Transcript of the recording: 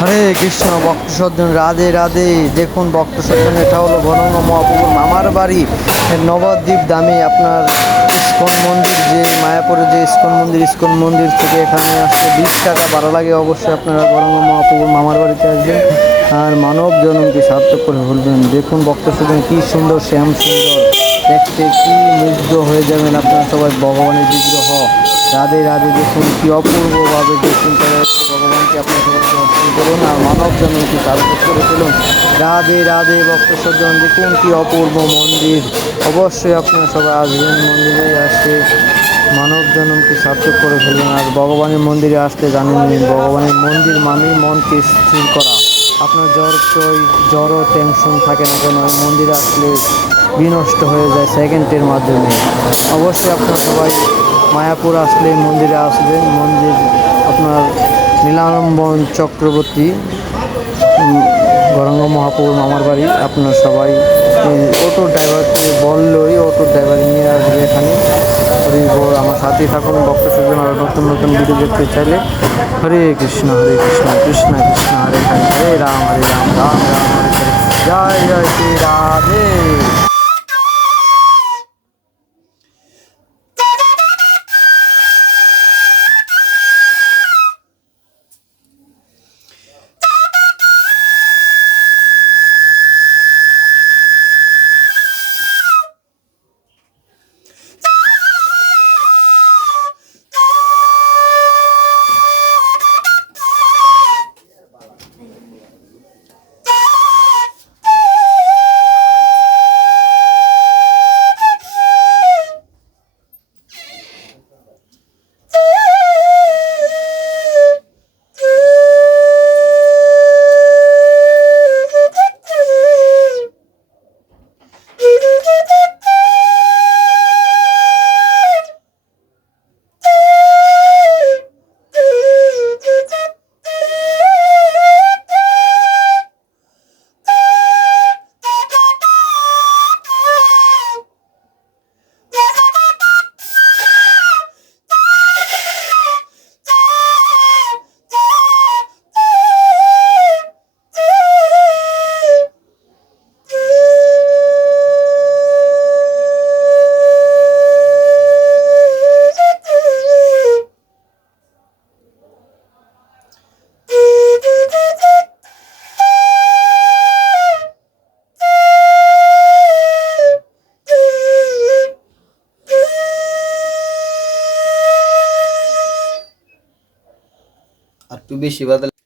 হরে কৃষ্ণ ভক্ত সজ্জন, রাধে রাধে। দেখুন ভক্ত সজ্জন, এটা হলো গৌরাঙ্গ মহাপ্রভুর মামার বাড়ি নবদ্বীপ ধামে। আপনার ইস্কন মন্দির, যে মায়াপুরে যে ইস্কন মন্দির থেকে এখানে আসতে 20 টাকা ভাড়া লাগে। অবশ্যই আপনারা গৌরাঙ্গ মহাপ্রভুর মামার বাড়িতে আসবেন আর মানব জন্মকে সার্থক করে ফেলবেন। দেখুন ভক্ত সজ্জন, কি সুন্দর, শ্যাম সুন্দর দেখতে, কি মুগ্ধ হয়ে যাবেন আপনারা সবাই। ভগবানের বিগ্রহ, রাধে রাধে। দেখুন কি অপূর্বভাবে দেখুন ভগবানকে আপনার সবাই দর্শন করুন আর মানব জন্মকে সার্থক করে ফেলুন। রাধে রাধে ভক্ত সজ্জন, দেখুন কি অপূর্ব মন্দির। অবশ্যই আপনারা সবাই আসবেন, মন্দিরে আসে মানব জন্মকে সার্থক করে ফেলবেন। আর ভগবানের মন্দিরে আসতে জানেন, ভগবানের মন্দির মানেই মনকে স্থির করা। আপনার জ্বর টেনশন থাকে না কেন, এই মন্দিরে আসলে বিনষ্ট হয়ে যায় সেকেন্ডের মাধ্যমে। অবশ্যই আপনারা সবাই মায়াপুর আসলে মন্দিরে আসবেন। মন্দির আপনার নীলাম্বন চক্রবর্তী গৌরাঙ্গ মহাপ্রভুর মামার বাড়ি। আপনার সবাই অটো ড্রাইভারকে বললেই অটো ড্রাইভার নিয়ে আসবে এখানে। হরি বল, আমার সাথে থাকুন ভক্ত সজ্জন। আর নতুন নতুন ভিডিও দেখতে চাইলে হরে কৃষ্ণ কৃষ্ণ কৃষ্ণ হরে হরে, হরে রাম রাম রাম হরে হরে। জয় জয় শ্রী রাধে। আর একটু বেশি বাদল